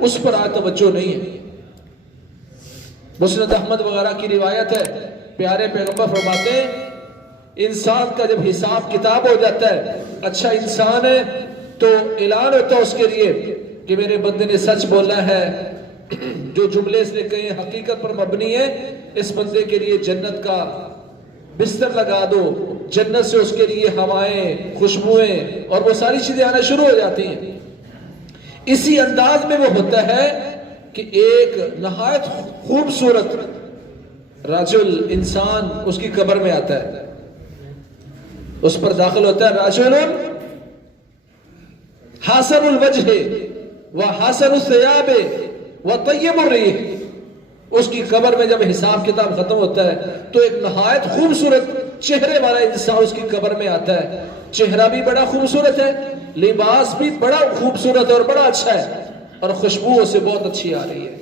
اس پر آج توجہ نہیں ہے۔ مسند احمد وغیرہ کی روایت ہے، پیارے پیغمبر فرماتے ہیں انسان کا جب حساب کتاب ہو جاتا ہے، اچھا انسان ہے تو اعلان ہوتا ہے اس کے لیے کہ میرے بندے نے سچ بولا ہے، جو جملے اس نے کہے حقیقت پر مبنی ہے، اس بندے کے لیے جنت کا بستر لگا دو، جنت سے اس کے لیے ہوائیں، خوشبوئیں اور وہ ساری چیزیں آنا شروع ہو جاتی ہیں۔ اسی انداز میں وہ ہوتا ہے کہ ایک نہایت خوبصورت رجل انسان اس کی قبر میں آتا ہے، اس پر داخل ہوتا ہے رجل حسن الوجہ وحسن الثياب وطيب الريح۔ اس کی قبر میں جب حساب کتاب ختم ہوتا ہے تو ایک نہایت خوبصورت چہرے والا انسان اس کی قبر میں آتا ہے، چہرہ بھی بڑا خوبصورت ہے، لباس بھی بڑا خوبصورت اور بڑا اچھا ہے، اور خوشبو اسے بہت اچھی آ رہی ہے۔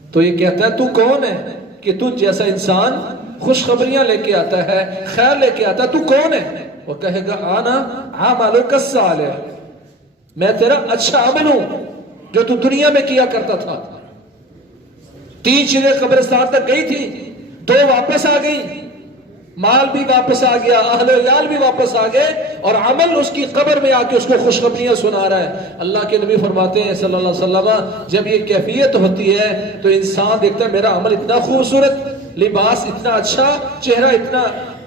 تو یہ کہتا ہے تو کون ہے کہ تو جیسا انسان خوشخبریاں لے کے آتا ہے، خیر لے کے آتا ہے، تو کون ہے؟ وہ کہے گا آنا عملک الصالح، میں تیرا اچھا عمل ہوں جو تو دنیا میں کیا کرتا تھا۔ 3 چیزیں قبرستان تک گئی تھی، 2 واپس آ گئی، مال بھی واپس آ گیا، اہل و عیال بھی واپس آ گئے، اور عمل اس کی قبر میں آ کے اس کو خوشخبریاں سنا رہا ہے۔ اللہ کے نبی فرماتے ہیں صلی اللہ علیہ وسلم جب یہ کیفیت ہوتی ہے تو انسان دیکھتا ہے میرا عمل اتنا خوبصورت، لباس اتنا اچھا، چہرہ اتنا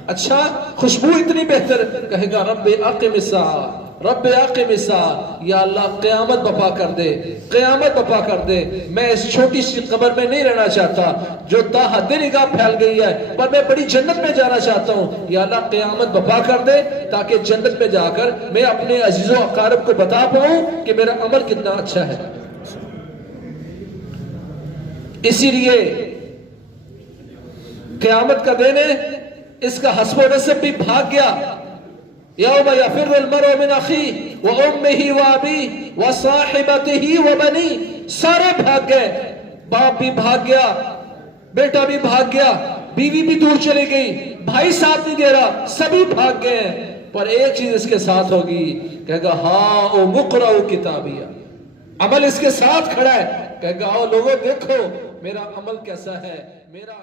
اچھا، خوشبو اتنی بہتر، کہے گا رب اقم الساعہ، رب اقم الساعہ، یا اللہ قیامت بپا کر دے، قیامت بپا کر دے، میں اس چھوٹی سی قبر میں نہیں رہنا چاہتا جو تا حد نگاہ پھیل گئی ہے، پر میں بڑی جنت میں جانا چاہتا ہوں، یا اللہ قیامت بپا کر دے تاکہ جنت میں جا کر میں اپنے عزیز و اقارب کو بتا پاؤں کہ میرا عمل کتنا اچھا ہے۔ اسی لیے قیامت کا دن ہے، اس کا حسب و نسب بھی بھاگ گیا۔ یوم یفر المرء من اخیہ وامہ وابیہ وصاحبتہ وبنیہ، سارے بھاگ گئے، باپ بھی بھاگ گیا، بیٹا بھی بھاگ گیا، بیوی بھی دور چلی گئی، بھائی ساتھ نہیں دے رہا، سبھی بھاگ گئے، پر ایک چیز اس کے ساتھ ہوگی، کہے گا ہاں مقرؤ کتابیہ، عمل اس کے ساتھ کھڑا ہے، کہے گا آؤ لوگوں دیکھو میرا عمل کیسا ہے، میرا